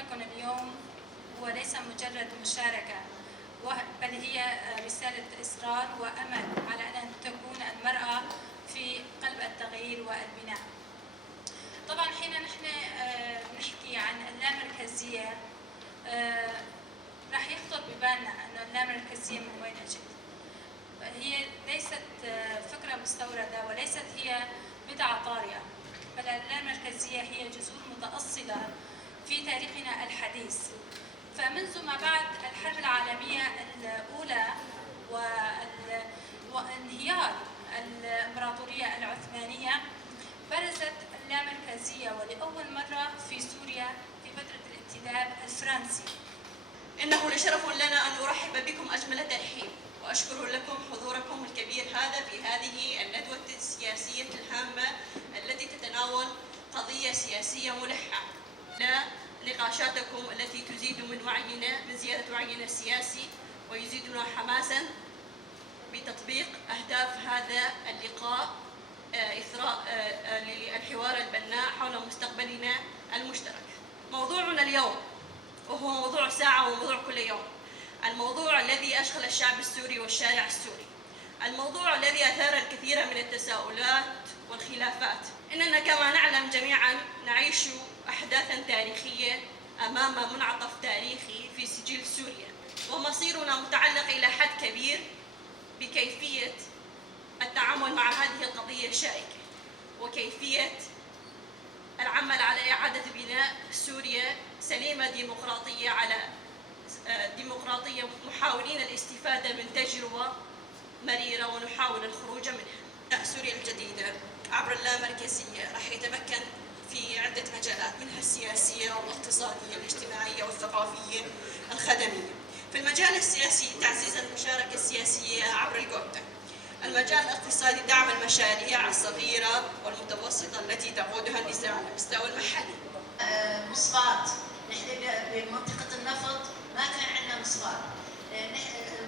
مؤتمركم اليوم هو ليس مجرد مشاركة، بل هي رسالة إصرار وأمل على أن تكون المرأة في قلب التغيير والبناء. طبعا حين نحن نحكي عن اللامركزية راح يخطر ببالنا أن اللامركزية من وين أجت. هي ليست فكرة مستوردة وليست هي بدعة طارئة، بل اللامركزية هي جذور متأصلة في تاريخنا الحديث. فمنذ ما بعد الحرب العالمية الأولى وانهيار الإمبراطورية العثمانية برزت اللامركزية ولأول مرة في سوريا في فترة الانتداب الفرنسي. إنه لشرف لنا أن أرحب بكم أجمل ترحيب، وأشكر لكم حضوركم الكبير هذا في هذه الندوة السياسية الهامة التي تتناول قضية سياسية ملحة. نقاشاتكم التي تزيد من زيادة وعينا السياسي ويزيدنا حماسا بتطبيق أهداف هذا اللقاء إثراء للحوار البناء حول مستقبلنا المشترك. موضوعنا اليوم وهو موضوع ساعة وموضوع كل يوم، الموضوع الذي أشغل الشعب السوري والشارع السوري، الموضوع الذي أثار الكثير من التساؤلات والخلافات. إننا كما نعلم جميعا نعيش أحداثا تاريخية أمام منعطف تاريخي في سجل سوريا، ومصيرنا متعلق إلى حد كبير بكيفية التعامل مع هذه القضية الشائكة وكيفية العمل على إعادة بناء سوريا سليمة ديمقراطية على ديمقراطية، محاولين الاستفادة من تجربة مريرة ونحاول الخروج منها. سوريا الجديدة عبر اللامركزية راح يتمكن في عدة مجالات، منها السياسية والاقتصادية والاجتماعية والثقافية الخدمية. في المجال السياسي تعزيز المشاركة السياسية عبر الجوتا. المجال الاقتصادي دعم المشاريع الصغيرة والمتوسطة التي تقودها النساء على المستوى المحلي. مصفات، نحن بمنطقة النفط ما كان عندنا مصفات.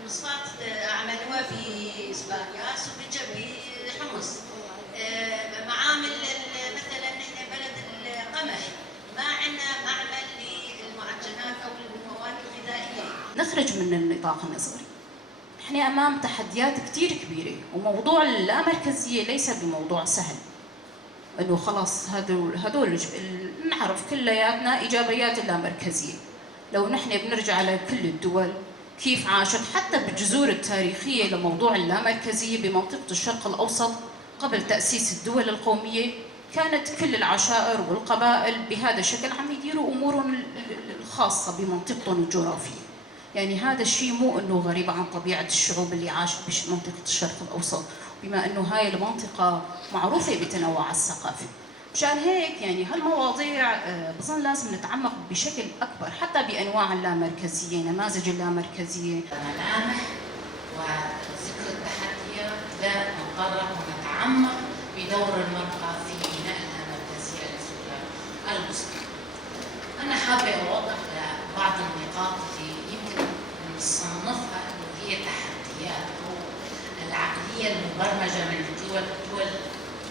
المصفات عملوها في اسبانيا، سوبي حمص. معامل مثلا نحن بلد القمح ما عندنا معمل للمعجنات او للمواد الغذائيه. نخرج من النطاق النظري. احنا امام تحديات كثير كبيره، وموضوع اللامركزيه ليس بموضوع سهل. انه خلاص هذول نعرف كلياتنا ايجابيات اللامركزيه. لو نحن بنرجع لكل الدول كيف عاشت حتى بالجذور التاريخيه لموضوع اللامركزيه بمنطقه الشرق الاوسط قبل تاسيس الدول القوميه، كانت كل العشائر والقبائل بهذا الشكل عم يديروا امورهم الخاصه بمنطقتهم الجغرافيه. يعني هذا الشيء مو انه غريب عن طبيعه الشعوب اللي عاشت بمنطقه الشرق الاوسط، بما انه هاي المنطقه معروفه بتنوعها الثقافي. مشان هيك يعني هالمواضيع بظن لازم نتعمق بشكل اكبر حتى بانواع اللامركزيه، نماذج اللامركزيه. ملامح وذكر التحديات لا نتطرق ونتعمق بدور المرأة في بناء اللامركزيه لسوريا المستقبل. انا حابه اوضح بعض النقاط اللي يمكن نصنفها انه هي تحديات او العقليه المبرمجه من الدول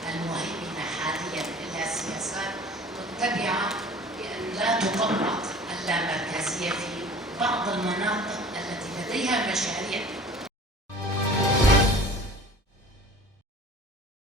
المهيمنه حاليا لها سياسات متبعه بان لا تطبق اللامركزيه في بعض المناطق التي لديها مشاريع